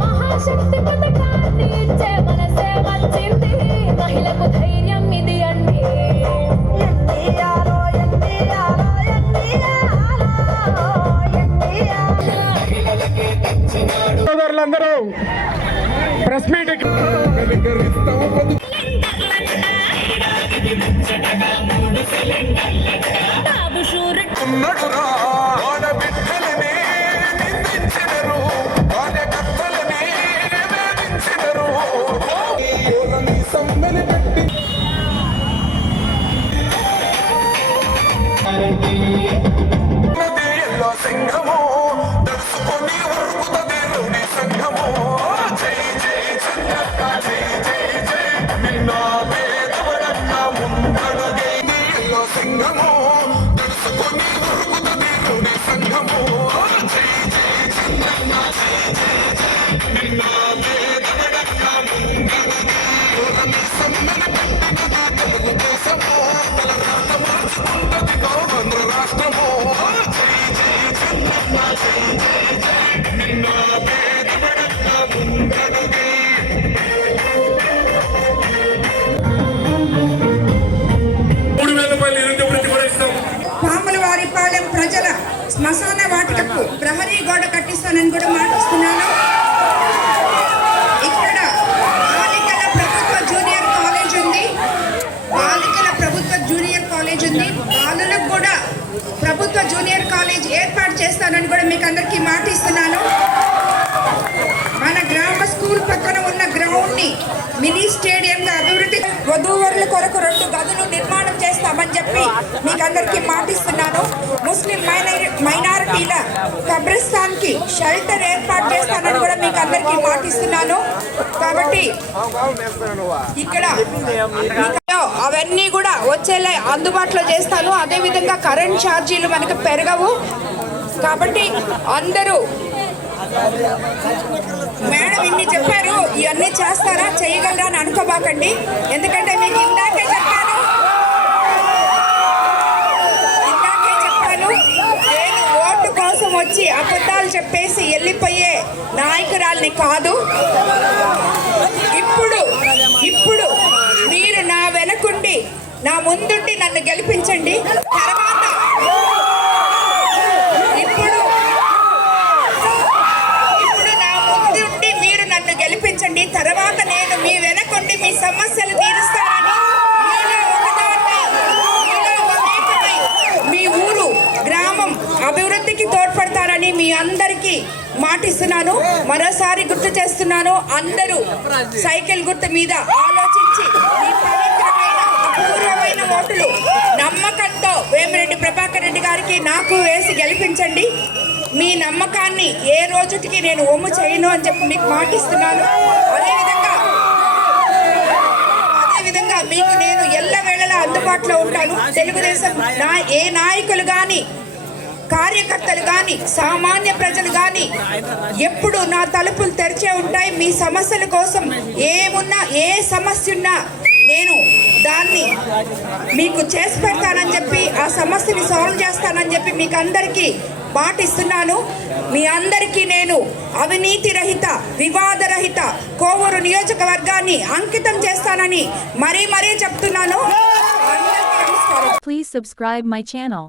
మహాశక్తి పథకాన్ని ఇచ్చే మనసే వచ్చింది మహిళకు ధైర్యం ఇది అండి సోదరులందరూ ప్రెస్ మీట్ సింహము తెలుసుకొని ఉరుకుతుంది సంఘము జై జై చంద్రక్క జై జై జై నిన్న పేదవరన్న ముందడుగే సింహము తెలుసుకొని ఉరుకుతుంది సంఘము జై జై చంద్రక్క జై జై జై నిన్న పేదవరన్న ముందడుగే సమ్మన పండుగ తెలుగు దేశము తలరాత మార్చుకుంటది గౌరవ రాష్ట్రము పాములవారిపాలెం ప్రజల శ్మశాన వాటికకు ప్రహరీ గోడ కట్టిస్తానని కూడా మాటిస్తున్నాను. ఇక్కడ బాలికల ప్రభుత్వ జూనియర్ కాలేజ్ ఉంది, బాలులకు కూడా ప్రభుత్వ జూనియర్ కాలేజ్ ఏర్పాటు చేస్తానని కూడా మీకు అందరికీ మాట ఇస్తున్నాను. మన గ్రామ స్కూల్ పక్కన ఉన్న గ్రౌండ్ ని మినీ స్టేడియం గా అభివృద్ధి వధూవరుల కొరకు 2 గదులు నిర్మాణం చేస్తామని చెప్పి మీకు అందరికీ మాటిస్తున్నాను. ముస్లిం మైనారిటీల కబ్రిస్తాన్ కి షెల్టర్ ఏర్పాటు చేస్తానని కూడా మీకు అందరికీ మాటిస్తున్నాను. కాబట్టి ఇక్కడ అవన్నీ కూడా వచ్చేలా అందుబాటులో చేస్తాను. అదేవిధంగా కరెంట్ ఛార్జీలు మనకు పెరగవు. కాబట్టి అందరూ మేడం ఇన్ని చెప్పారు, ఇవన్నీ చేస్తారా చేయగలరా అని అనుకోబాకండి. ఎందుకంటే మీకు ఇందాకే చెప్పాను నేను ఓటు కోసం వచ్చి అబద్ధాలు చెప్పేసి వెళ్ళిపోయే నాయకురాల్ని కాదు. ఇప్పుడు మీరు నా వెనకుండి నా ముందుండి నన్ను గెలిపించండి. తర్వాత ఇప్పుడు నా ముందుండి మీరు నన్ను గెలిపించండి. తర్వాత నేను మీ వెనకుండి మీ సమస్యలు తీరుస్తానని మీ ఊరు గ్రామం అభివృద్ధికి తోడ్పడతానని మీ అందరికీ మాటిస్తున్నాను. మరోసారి గుర్తు చేస్తున్నాను, అందరూ సైకిల్ గుర్తు మీద ఆలోచించి మీ పవిత్రమైన అపూర్వమైన ఓటులు నమ్మకంతో వేమిరెడ్డి ప్రభాకర్ రెడ్డి గారికి నాకు వేసి గెలిపించండి. మీ నమ్మకాన్ని ఏ రోజుకి నేను ఒమ్ము చేయను అని చెప్పి మీకు మాటిస్తున్నాను. అదేవిధంగా మీకు నేను ఎల్లవేళలా అందుబాటులో ఉంటాను. తెలుగుదేశం ఏ నాయకులు కానీ కార్యకర్తలు కానీ సామాన్య ప్రజలు కానీ ఎప్పుడు నా తలుపులు తెరిచే ఉంటాయి. మీ సమస్యల కోసం ఏమున్నా ఏ సమస్య ఉన్నా నేను దాన్ని మీకు చేసి పెడతానని చెప్పి ఆ సమస్యని సాల్వ్ చేస్తానని చెప్పి మీకు అందరికీ మాటిస్తున్నాను. మీ అందరికీ నేను అవినీతి రహిత వివాద రహిత కోవూరు నియోజకవర్గాన్ని అంకితం చేస్తానని మరీ చెప్తున్నాను. Please subscribe my channel.